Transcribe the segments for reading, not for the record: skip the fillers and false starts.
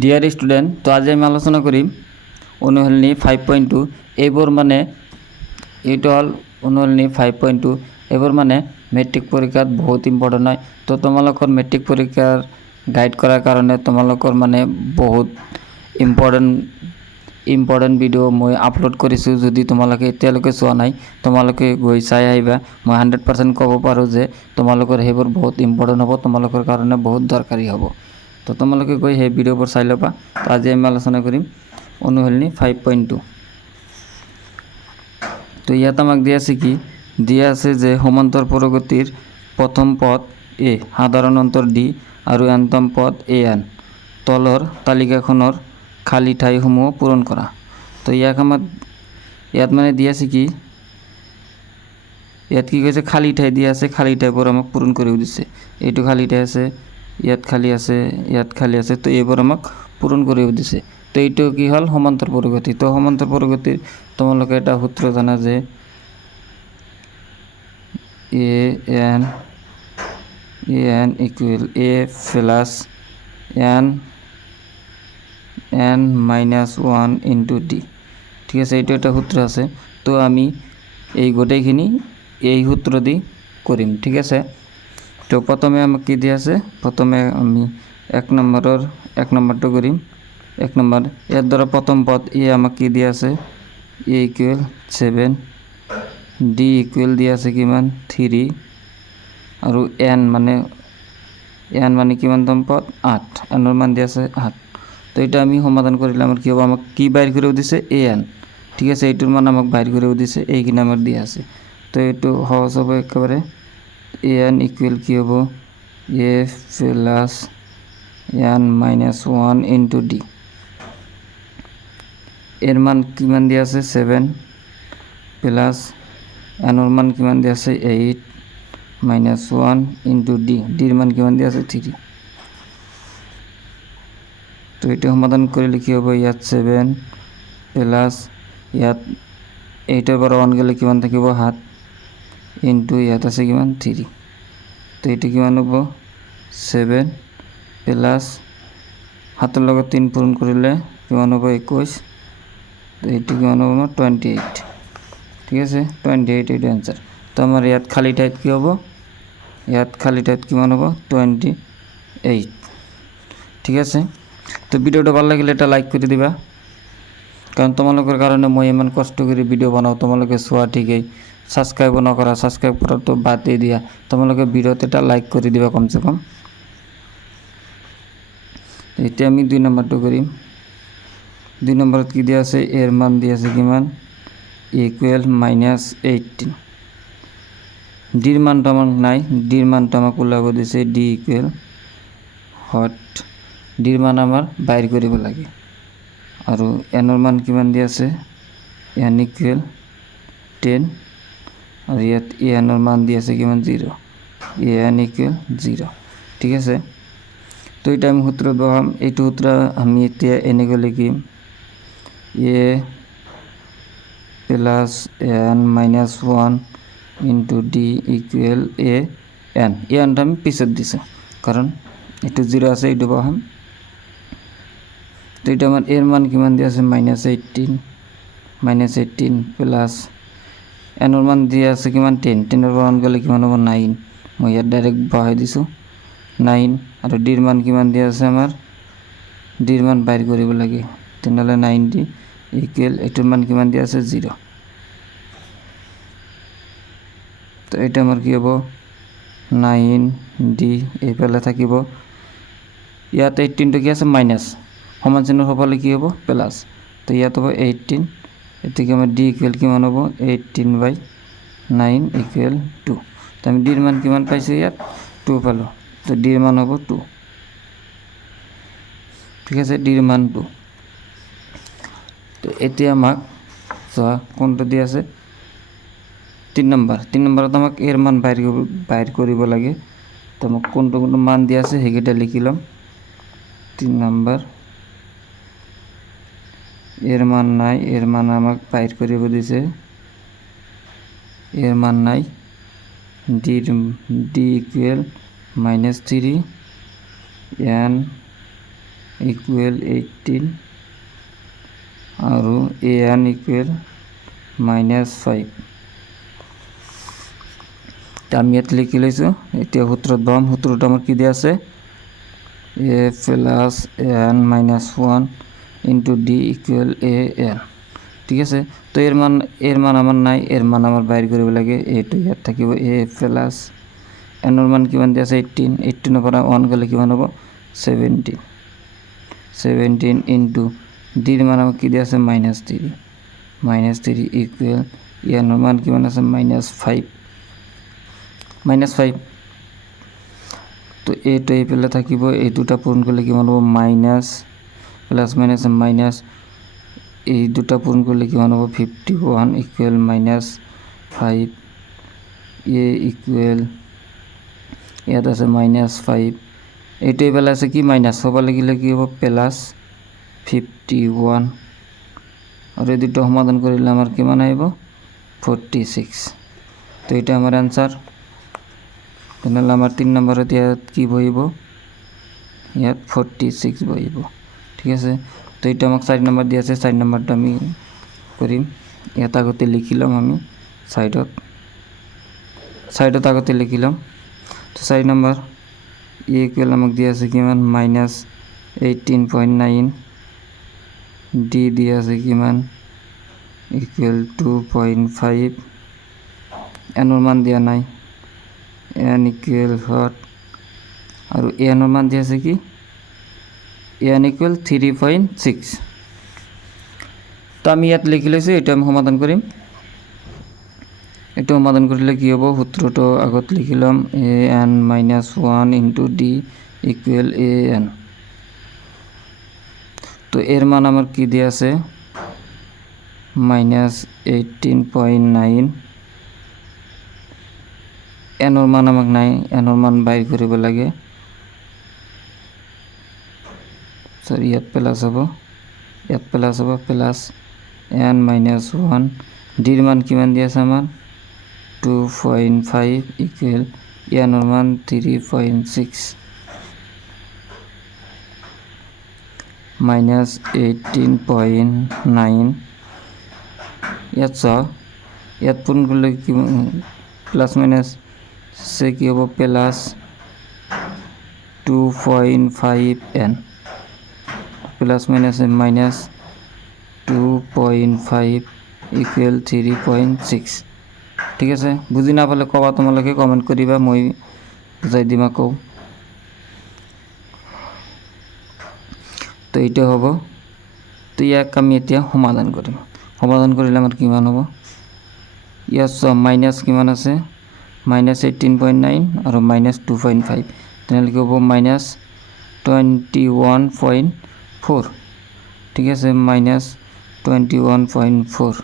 Dear student, তো আজ আমি আলোচনা কৰি অনুশীলনী 5.2 এইবোৰ মানে এইটো হ'ল অনুশীলনী 5.2 এইবোৰ মানে মেট্ৰিক পৰীক্ষাত বহুত ইম্পৰ্টেণ্ট হয়। তো তোমালোকৰ মেট্ৰিক পৰীক্ষাৰ গাইড কৰাৰ কাৰণে তোমালোকৰ মানে বহুত ইম্পৰ্টেণ্ট ভিডিঅ' মই আপলোড কৰিছোঁ। যদি তোমালোকে এতিয়ালৈকে চোৱা নাই তোমালোকে গৈ চাই আহিবা। মই 100% ক'ব পাৰোঁ যে তোমালোকৰ সেইবোৰ বহুত ইম্পৰ্টেণ্ট হ'ব, তোমালোকৰ কাৰণে বহুত দৰকাৰী হ'ব। তো তোমালোকে গৈ সেই ভিডিঅ'বোৰ চাই ল'বা। তো আজি আমি আলোচনা কৰিম অনুশীলনী 5.2। তো ইয়াত আমাক দিয়া আছে যে সমান্তৰ প্ৰগতিৰ প্ৰথম পদ এ, সাধাৰণ অন্তৰ ডি আৰু এনতম পদ এ এন। তলৰ তালিকাখনৰ খালী ঠাইসমূহ পূৰণ কৰা। তো ইয়াত মানে দিয়া আছে কি, ইয়াত কি কৈছে খালী ঠাই দিয়া আছে, খালী ঠাইবোৰ আমাক পূৰণ কৰিব দিছে। এইটো খালী ঠাই আছে, ইয়াত খালী আছে, ইয়াত খালী আছে, তো এইবোৰ আমাক পূৰণ কৰিব দিছে। তো এইটো কি হ'ল সমান্তর প্রগতি। তো সমান্তর প্রগতির তোমালোকে এটা সূত্র জানা যে A N equal A plus n minus 1 into D. ঠিক আছে, এইটো একটা সূত্র আছে। তো আমি এই গোটেইখিনি এই সূত্র দি কৰিম। ঠিক আছে, তো প্ৰথমে আমাক কি দিয়া আছে, প্ৰথমে আমি এক নম্বৰটো কৰিম। এক নম্বৰ ইয়াৰ দ্বাৰা প্ৰথম পদ এ আমাক কি দিয়া আছে, এ ইকুৱেল 7, ডি ইকুৱেল দিয়া আছে কিমান 3 আৰু এন মানে কিমানতম পদ 8, এনৰ মান দিয়া আছে 8। তো এটা আমি সমাধান কৰিলে আমাৰ কি হ'ব, আমাক কি বাহিৰ কৰিব দিছে এ এন। ঠিক আছে, এইটোৰ মান আমাক বাহিৰ কৰিব দিছে, এইখিনি আমাৰ দিয়া আছে। তো এইটো সহজ হ'ব একেবাৰে। এ এন ইকুৱেল কি হ'ব, a plus n minus 1 into d. এর মান কিমান দিয়া আছে 7 প্লাস এনৰ মান কিমান দিয়া আছে 8 মাইনাস 1 ইন্টু ডি, ডিৰ মান কিমান দিয়া আছে 3। তো এটা সমাধান কৰিলে কি হ'ব, ইয়াত 7 প্লাস ইয়াত 8-ৰ পৰা 1 গ'লে কিমান থাকিব 7 ইন্টু ইয়াত আছে কিমান 3। তো এইটো কিমান হ'ব 7 প্লাস 7-ৰ লগত 3 পূৰণ কৰিলে কিমান হ'ব 21। তো এইটো কিমান হ'ব আমাৰ 28। ঠিক আছে, 28 এইটো এনসার। তো আমার ইয়াত খালী ঠাইত কি হ'ব, ইয়াত খালী ঠাইত কিমান হ'ব 28। ঠিক আছে, তো ভিডিওটা ভালো লাগিলে এটা লাইক করে দিবা, কারণ তোমালোকের কারণে মই ইমান কষ্ট করে ভিডিও বানাও, তোমালোকে চোৱা ঠিকই, সাবস্ক্ৰাইব নকৰা, সাবস্ক্ৰাইব কৰা তো বাদই দিয়া, তোমালোকে ভিডিওতে এটা লাইক কৰে দিবা কমসে কম। এতিয়া আমি 2 নম্বৰটো কৰিম। 2 নম্বৰত কি দিয়া আছে, এর মান দিয়া আছে কিমান ইকুয়াল মাইনাস 18। ডির মানটা আমার নাই, ডির মানটা আমাক ওলাব দিছে ডি ইকুয়াল হট, ডির মান আমার বাইর কৰিব লাগে। আৰু এনৰ মান কিমান দিয়া আছে, এন ইকুয়াল 10 আৰু ইয়াত এনৰ মান দিয়া আছে কিমান 0, এন ইকুয়াল 0। ঠিক আছে, তো এটা আমি সূত্র বহাম। এইটো সূত্র আমি এতিয়া এনেকৈ লিখিম, a plus n minus 1 into d equal a n. এনটা আমি পিছত দিছো কারণ এইটো 0 আছে, এইটো বহাম। তো এটা আমার এর মান কিমান দিয়া আছে -18 প্লাস এনৰ মান দিয়া আছে কিমান 10, 10-ৰ পৰা 1 গ'লে কিমান হ'ব 9। মই ইয়াত ডাইৰেক্ট বহাই দিছো 9। আৰু ডিৰ মান কিমান দিয়া আছে, আমাৰ ডিৰ মান বাইৰ কৰিব লাগে, তেনেহ'লে 90 ইকুৱেল এইটোৰ মান কিমান দিয়া আছে 0। তো এটা আমাৰ কি হ'ব 9d, এইফালে থাকিব ইয়াত 18টো কি আছে মাইনাস, সমান চিহ্নৰ সফালে কি হ'ব প্লাস। তো ইয়াত হ'ব 18, এতিকে আমাৰ d ইকুৱেল কিমান হ'ব 18/9 ইকুৱেল 2। তো আমি ডিৰ মান কিমান পাইছোঁ, ইয়াত 2 পালোঁ। তো ডিৰ মান হ'ব 2। ঠিক আছে, ডিৰ মান 2। তো এতিয়া আমাক চোৱা কোনটো দি আছে 3 নম্বৰ। 3 নম্বৰত আমাক এৰ মান বাইৰ কৰিব লাগে। তো আমাক কোনটো মান দি আছে সেইকেইটা লিখি ল'ম। 3 নম্বৰ এৰ মান নাই, এৰ মান আমাক বাইৰ কৰিব দিছে, এৰ মান নাই। ডি ইকুয়াল -3 এন ইকুৱেল 18 আৰু an ইকুৱেল -5। আমি ইয়াত লিখি লৈছোঁ। এতিয়া সূত্ৰত বহাম। সূত্ৰটো আমাৰ কি দিয়া আছে? a plus an minus 1 into d equal an। ঠিক আছে, তো এৰ মান আমাৰ নাই, এৰ মান আমাৰ বাইৰ কৰিব লাগে। এইটো ইয়াত থাকিব a প্লাছ এনৰ মান কিমান দিয়া আছে? 18। 18 পৰা 1 গ'লে কিমান হ'ব? 17। 17 ইনটু ডিৰ মান আমাক কি দিয়া আছে? -3। -3 ইকুৱেল এনৰ মান কিমান আছে? -5। -5। তো এইটো এইফালে থাকিব, এই দুটা পূৰণ কৰিলে কিমান হ'ব? মাইনাছ প্লাছ মাইনাছ মাইনাছ, এই দুটা পূৰণ কৰিলে কিমান হ'ব? 51 ইকুৱেল -5। এ ইকুৱেল ইয়াত আছে -5, এইটো এইফালে আছে কি? মাইনাছ হ'ব লাগিলে কি হ'ব? প্লাছ 51। আৰু এই দুটো সমাধান কৰিলে আমাৰ কিমান আহিব? 46। তো এটা আমাৰ অ্যান্সাৰ। তেনেহ'লে আমাৰ 3 নম্বৰত ইয়াত কি বহিব? ইয়াত 46 বহিব। ঠিক আছে, তো এটা আমাক 4 নম্বৰ দিয়া আছে। 4 নম্বৰটো আমি কৰিম। ইয়াত আগতে লিখি ল'ম আমি সাইডত আগতে লিখি ল'ম। তো 4 নম্বৰ ইকুৱেল আমাক দিয়া আছে কিমান? -18.9। ডি দিয়া আছে কিমান? ইকুৱেল 2.5। এনৰ মান দিয়া নাই, এন ইকুৱেল হট, আৰু এনৰ মান দিয়া আছে কি? N equal 3.6। তো আমি ইয়াত লিখি লৈছোঁ, এইটো আমি সমাধান কৰিম। এইটো সমাধান কৰিলে কি হ'ব? সূত্ৰটো আগত লিখি ল'ম, an - 1 into D equal an। তো এৰ মান আমাৰ কি দিয়া আছে? -18.9। এনৰ মান আমাক নাই, এনৰ মান বাইৰ কৰিব লাগে। সৰি, ইয়াত প্লাস হ'ব, প্লাস n - 1। ডিৰ মান কিমান দিয়া আছে আমাৰ? 2.5 ইকুৱেল এনৰ মান 3.6 -18.9। ইয়াত চাওক, ইয়াত পূৰণ কৰিলে কি? প্লাছ মাইনাছ সে কি হ'ব? Plus 2.5 n plus minus minus 2.5 equal 3.6। ঠিক আছে, বুজি নাপালে ক'বা, তোমালোকে কমেণ্ট কৰিবা, মই বুজাই দিম আকৌ। তো এইটো হ'ব। তো ইয়াক আমি এতিয়া সমাধান কৰিম। সমাধান কৰিলে আমাৰ কিমান হ'ব? ইয়াত চোৱা, মাইনাছ কিমান আছে? -18.9 আৰু -2.5। তেনেহ'লে কি হ'ব? -21.4। ঠিক আছে, -21.4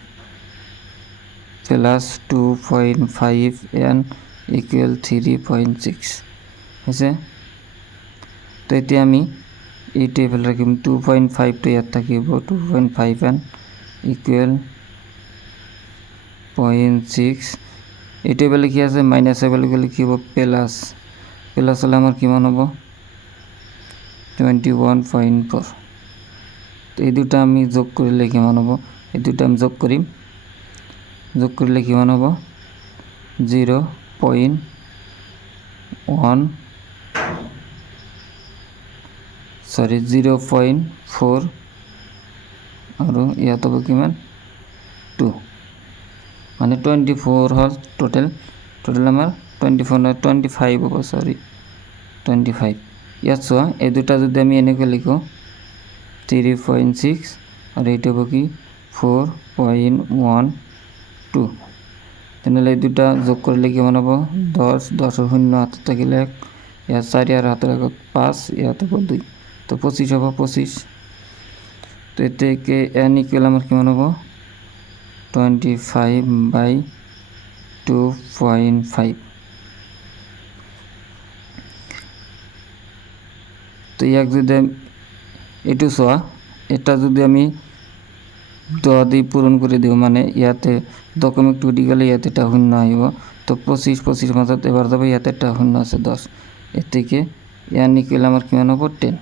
প্লাস 2.5 n ইকুৱেল 3.6 হৈছে। তো এতিয়া আমি এইটো এইফালে ৰাখিম, 2.5টো ইয়াত থাকিব, 2.5 n ইকুৱেল 0.6। এইটো এইফালে কি আছে? মাইনাছ এইফালে গ'লে কি হ'ব? প্লাছ হ'লে আমাৰ কিমান হ'ব? 21.4। তো এই দুটা আমি যোগ কৰিলে কিমান হ'ব? এই দুটা আমি যোগ কৰিম, যোগ কৰিলে কিমান হ'ব? 0.4 আৰু ইয়াত হ'ব কিমান? 2, মানে 24 হ'ল টোটেল আমাৰ 24 নহয়, 25 হ'ব, 25। ইয়াত চোৱা, এই দুটা যদি আমি এনেকৈ লিখোঁ, 3.6 আৰু এইটো হ'ব কি? 4.12। তেনেহ'লে এই দুটা যোগ কৰিলে কিমান হ'ব? 10, 10ৰ শূন্য হাতত থাকিলে 1, ইয়াত 4 আৰু হাতৰ আগত 5, ইয়াত হ'ব 2, তো 25 হ'ব, 25। তো এতে n ইকুৱেল আমাৰ কিমান হ'ব? 25/2.5। তো ইয়াক যদি এইটো চোৱা, এটা যদি আমি 10 দি পূৰণ কৰি দিওঁ, মানে ইয়াতে দশমিক টু দি গ'লে ইয়াতে এটা শূন্য আহিব। তো 25 মাজত এবাৰ যাব, ইয়াতে একটা শূন্য আছে 10। এর থেকে n ইকুয়াল আমার কিমান হ'ব? 10।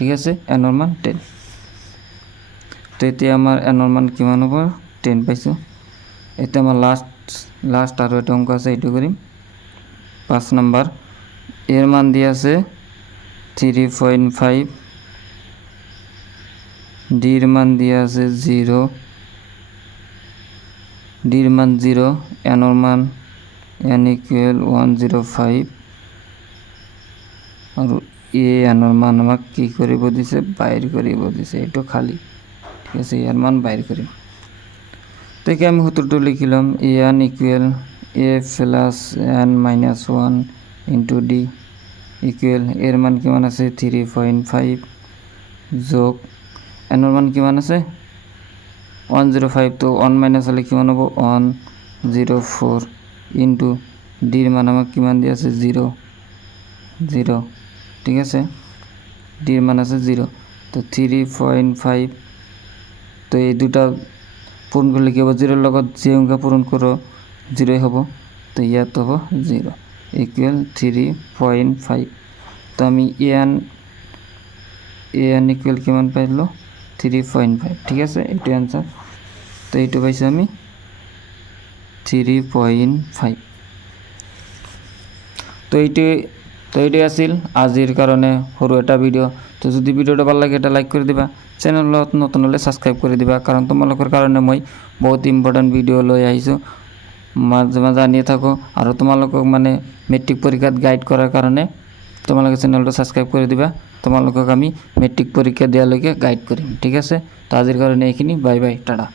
ঠিক আছে এনৰ মান 10 তো এতিয়া আমাৰ এনৰ মান কিমান হ'ব 10 পাইছোঁ এতিয়া আমাৰ লাষ্ট আৰু এটা অংক আছে এইটো কৰিম 5 নম্বৰ এৰ মান দিয়া আছে 3.5 ডিৰ মান দিয়া আছে 0 ডিৰ মান 0 এনৰ মান n equal 105 আৰু এনৰ মান আমাক কি কৰিব দিছে বাইৰ কৰিব দিছে এইটো খালি ঠিক আছে ইয়াৰ মান বাইৰ কৰিম তাকে আমি সূত্ৰটো লিখিলাম n equal a plus n minus 1 into d equal এর মান কিমান আছে 3.5 যোগ এনৰ মান কিমান আছে 105 তো 1 মাইনাস হলে কিমান হ'ব 104 into d এর মান আমাক কিমান দি আছে 0 ঠিক আছে d এর মান আছে 0 তো 3.5 তো এই দুটা পূরণ করলে কি হবে 0 এর লগত যে অঙ্ক পূরণ করো 0 হ'ব তো ইয়াত হ'ব 0 ইকুয়াল 3.5 তো আমি an ইকুয়াল কিমান পাইলো 3.5 ঠিক আছে এইটো आंसर তো এইটো পাইছো আমি 3.5 তো এইটাই আছিল আজিৰ কাৰণে সৰু এটা ভিডিও তো যদি ভিডিওটা ভাল লাগে এটা লাইক কৰি দিবা চ্যানেলত নতুন হলে সাবস্ক্ৰাইব কৰি দিবা কাৰণ তোমালোকৰ কাৰণে মই বহুত ইম্পৰ্টেন্ট ভিডিও লৈ আহিছো মাঝে মাঝে আনিয়ে থাকো আৰু তোমালোকক মানে মেট্ৰিক পৰীক্ষাত গাইড কৰাৰ কাৰণে তোমালোকে চ্যানেলটো সাবস্ক্ৰাইব কৰি দিবা তোমালোকক আমি মেট্ৰিক পৰীক্ষা দিয়ালৈকে গাইড কৰিম ঠিক আছে তো আজিৰ কাৰণে এইখিনি বাই বাই টাটা